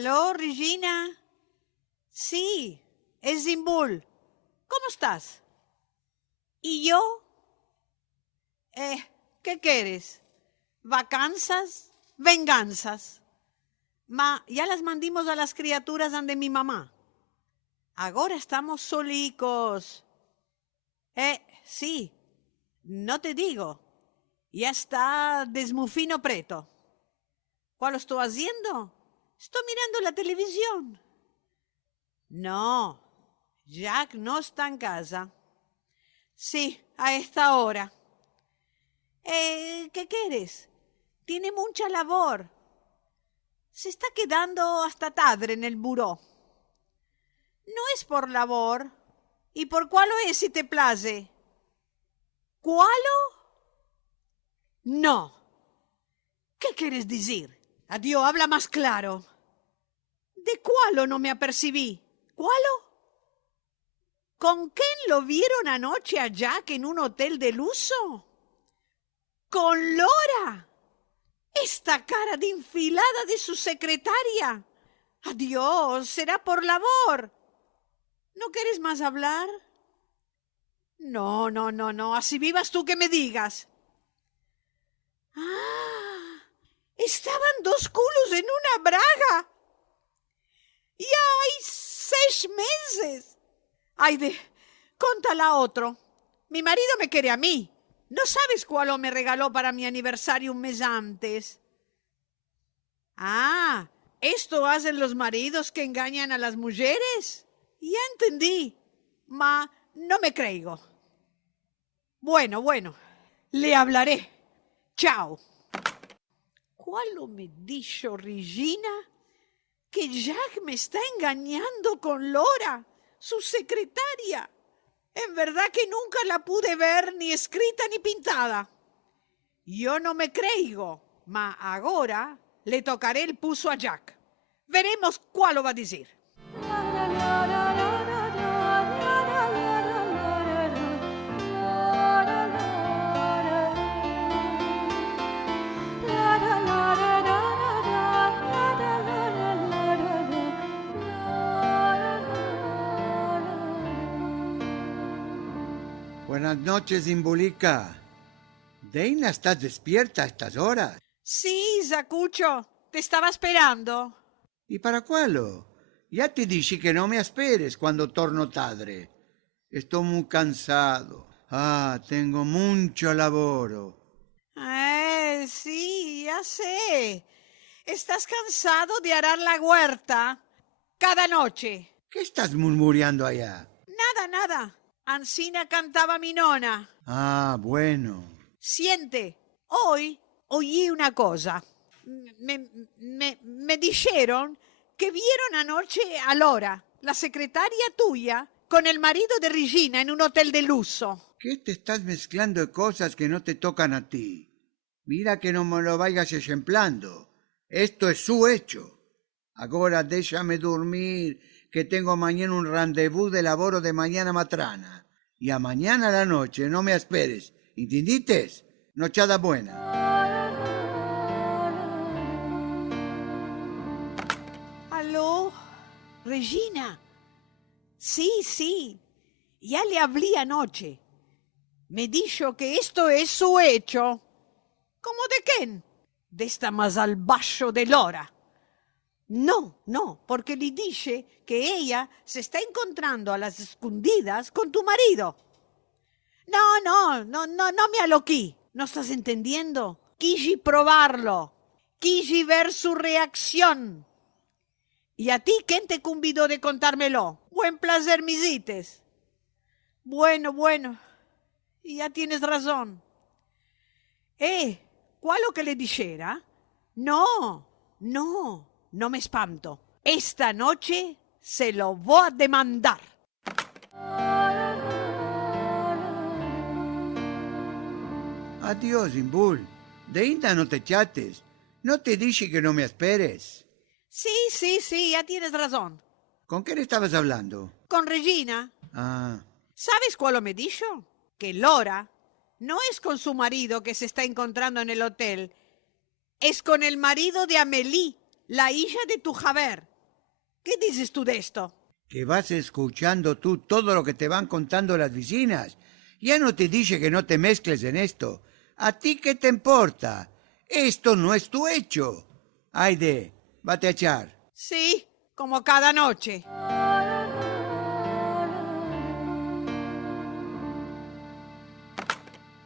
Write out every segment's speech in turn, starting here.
¿Aló, Regina? Sí, es Zimbul. ¿Cómo estás? ¿Y yo? ¿Qué quieres? ¿Vacanzas? Venganzas. Ya las mandimos a las criaturas ande mi mamá. Ahora estamos solicos. Sí, no te digo. Ya está desmufino preto. ¿Cuál estoy haciendo? Estoy mirando la televisión. No, Jack no está en casa. Sí, a esta hora. ¿Qué quieres? Tiene mucha labor. Se está quedando hasta tarde en el buró. No es por labor. ¿Y por cuál es si te place? ¿Cuálo? No. ¿Qué quieres decir? Adiós, habla más claro. ¿De cuálo no me apercibí? ¿Cuálo? ¿Con quién lo vieron anoche a Jack en un hotel de lujo? ¡Con Lora! Esta cara de infilada de su secretaria. Adiós, será por labor. ¿No quieres más hablar? No, así vivas tú que me digas. Ah, estaban dos culos en una braga. Ya hay 6 meses. Contala a otro. Mi marido me quiere a mí. ¿No sabes cuál me regaló para mi aniversario un mes antes? Ah, ¿esto hacen los maridos que engañan a las mujeres? Ya entendí, no me creo. Bueno, le hablaré. Chao. ¿Cuál me dijo Regina? Que Jack me está engañando con Lora, su secretaria. En verdad que nunca la pude ver ni escrita ni pintada. Yo no me creo, ahora le tocaré el puso a Jack. Veremos cuál lo va a decir. Buenas noches, Zimbulica. Deina, ¿estás despierta a estas horas? Sí, Zacucho, te estaba esperando. ¿Y para cuándo? Ya te dije que no me esperes cuando torno tarde. Estoy muy cansado. Tengo mucho laboro. Sí, ya sé. ¿Estás cansado de arar la huerta cada noche? ¿Qué estás murmurando allá? Nada. Ancina cantaba mi nona. Bueno. Siente, hoy oí una cosa. Me dijeron que vieron anoche a Lora, la secretaria tuya, con el marido de Regina en un hotel de lujo. ¿Qué te estás mezclando de cosas que no te tocan a ti? Mira que no me lo vayas ejemplando. Esto es su hecho. Ahora déjame dormir, que tengo mañana un rendezvous de laboro de mañana matrana. Y a mañana a la noche no me esperes. ¿Entendites? Nochada buena. ¿Aló? Regina. Sí. Ya le hablé anoche. Me dijo que esto es su hecho. ¿Cómo de quién? De esta masalbacho de Lora. No, porque le dije que ella se está encontrando a las escondidas con tu marido. No me aloquí. ¿No estás entendiendo? Quise probarlo. Quise ver su reacción. ¿Y a ti quién te convidó de contármelo? Buen placer, misites. Bueno. Ya tienes razón. ¿Cuál lo que le dijera? No me espanto. Esta noche se lo voy a demandar. Adiós, Zimbul. Deina, no te chates. No te dije que no me esperes. Sí, ya tienes razón. ¿Con quién estabas hablando? Con Regina. ¿Sabes cuál me dijo? Que Lora no es con su marido que se está encontrando en el hotel. Es con el marido de Amélie, la hija de tu Javer. ¿Qué dices tú de esto? Que vas escuchando tú todo lo que te van contando las vecinas. Ya no te dije que no te mezcles en esto. ¿A ti qué te importa? Esto no es tu hecho. Aide, vate a echar. Sí, como cada noche.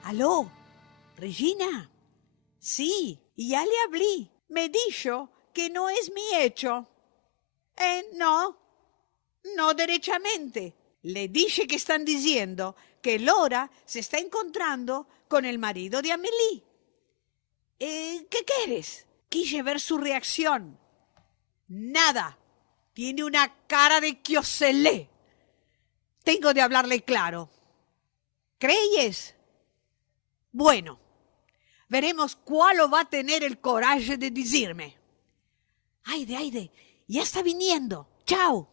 Aló, Regina. Sí, ya le hablé. Me dijo que no es mi hecho. No, no derechamente. Le dije que están diciendo que Lora se está encontrando con el marido de Amélie. ¿Qué quieres? Quise ver su reacción. Nada. Tiene una cara de quioselé. Tengo de hablarle claro. ¿Creyes? Bueno, veremos cuál va a tener el coraje de decirme. Aide, ya está viniendo. Chao.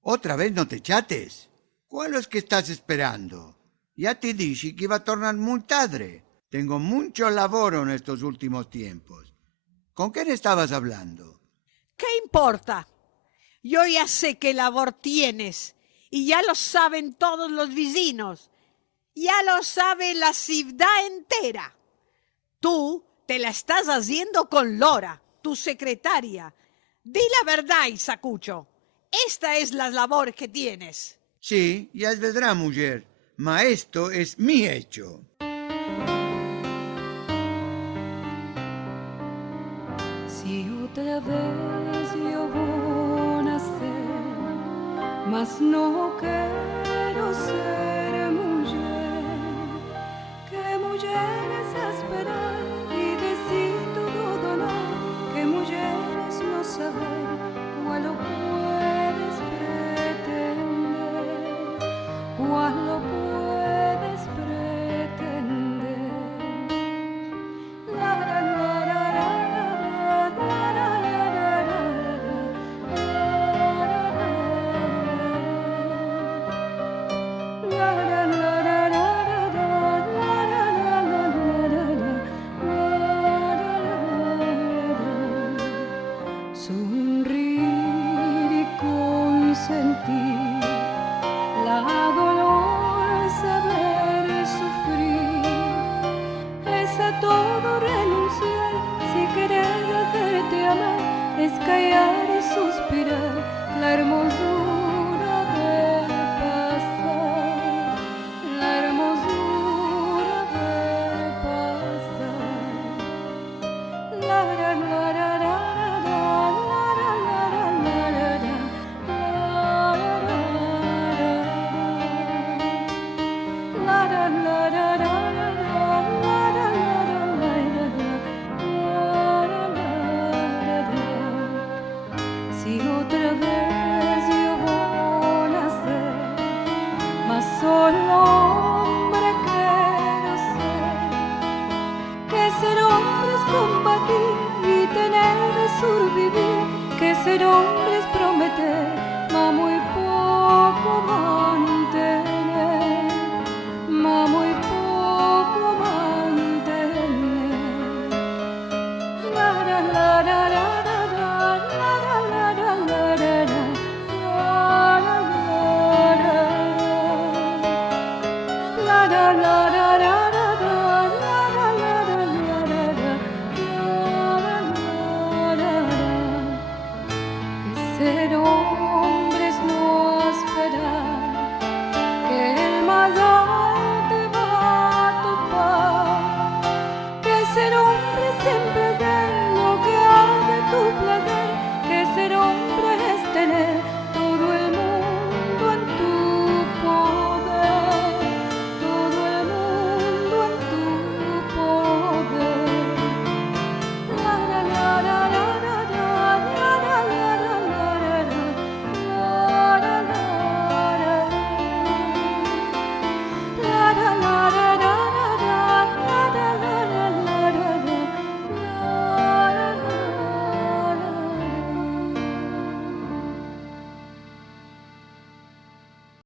Otra vez no te chates. ¿Cuál es que estás esperando? Ya te dije que iba a tornar muy tarde. Tengo mucho laboro en estos últimos tiempos. ¿Con quién estabas hablando? ¿Qué importa? Yo ya sé qué labor tienes y ya lo saben todos los vecinos. Ya lo sabe la ciudad entera. Tú te la estás haciendo con Lora, tu secretaria. Di la verdad, Isacucho. Esta es la labor que tienes. Sí, ya es verdad, mujer. Ma esto es mi hecho. Si otra vez yo voy a nacer, mas no quiero ser mujer, que mujer es esperar y decir todo donar, que mujer es no saber cuál lo puedes pretender, cuál lo puedes pretender. La, la, la, la, la, sonreír y consentir, la dolor saber sufrir, es a todo renunciar, si querer hacerte amar, es callar y suspirar, la hermosura del pasar, la hermosura del pasar, la, la, la, la,